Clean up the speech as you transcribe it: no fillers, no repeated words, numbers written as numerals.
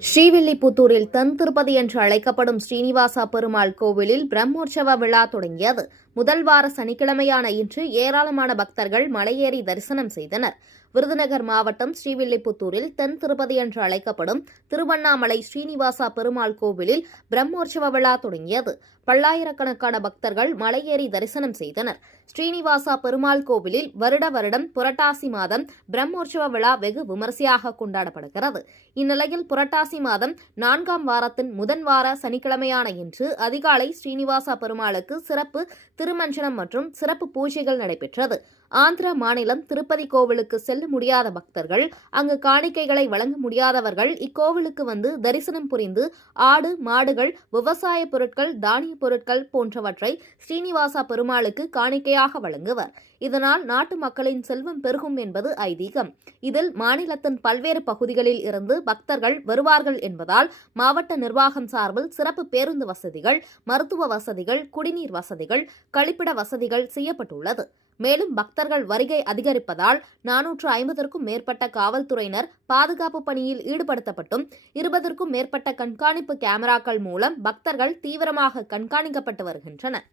ஸ்ரீவில்லிபுத்தூரில் தென் திருப்பதி என்று அழைக்கப்படும் ஸ்ரீனிவாச பெருமாள் கோவிலில் பிரம்மோற்சவ விழா தொடங்கியது. முதல் வார சனிக்கிழமையான இன்று ஏராளமான பக்தர்கள் மலையேறி தரிசனம் செய்தனர். விருதுநகர் மாவட்டம் ஸ்ரீவில்லிபுத்தூரில் தென் திருப்பதி என்று அழைக்கப்படும் திருவண்ணாமலை ஸ்ரீனிவாச பெருமாள் கோவிலில் பிரம்மோற்சவ விழா தொடங்கியது. பல்லாயிரக்கணக்கான பக்தர்கள் மலையேறி தரிசனம் செய்தனர். ஸ்ரீனிவாச பெருமாள் கோவிலில் வருடம் புரட்டாசி மாதம் பிரம்மோற்சவ விழா வெகு விமரிசையாக கொண்டாடப்படுகிறது. இந்நிலையில் புரட்டாசி மாதம் 4ஆம் வாரத்தின் முதல் வார சனிக்கிழமையான இன்று அதிகாலை ஸ்ரீனிவாச பெருமாளுக்கு சிறப்பு திருமஞ்சனம் மற்றும் சிறப்பு பூஜைகள் நடைபெற்றது. ஆந்திர மாநிலம் திருப்பதி கோவிலுக்கு செல்ல முடியாத பக்தர்கள், அங்கு காணிக்கைகளை வழங்க முடியாதவர்கள் இக்கோவிலுக்கு வந்து தரிசனம் புரிந்து ஆடு, மாடுகள், விவசாய பொருட்கள், தானிய பொருட்கள் போன்றவற்றை ஸ்ரீனிவாச பெருமாளுக்கு காணிக்கையாக வழங்குவர். இதனால் நாட்டு மக்களின் செல்வம் பெருகும் என்பது ஐதீகம். இதில் மாநிலத்தின் பல்வேறு பகுதிகளில் இருந்து பக்தர்கள் வருவார்கள் என்பதால் மாவட்ட நிர்வாகம் சார்பில் சிறப்பு பேருந்து வசதிகள், மருத்துவ வசதிகள், குடிநீர் வசதிகள், கழிப்பிட வசதிகள் செய்யப்பட்டுள்ளது. மேலும் பக்தர்கள் வருகை அதிகரிப்பதால் 450க்கும் மேற்பட்ட காவல்துறையினர் பாதுகாப்பு பணியில் ஈடுபடுத்தப்பட்டும் 20க்கும் மேற்பட்ட கண்காணிப்பு கேமராக்கள் மூலம் பக்தர்கள் தீவிரமாக கண்காணிக்கப்பட்டு வருகின்றனர்.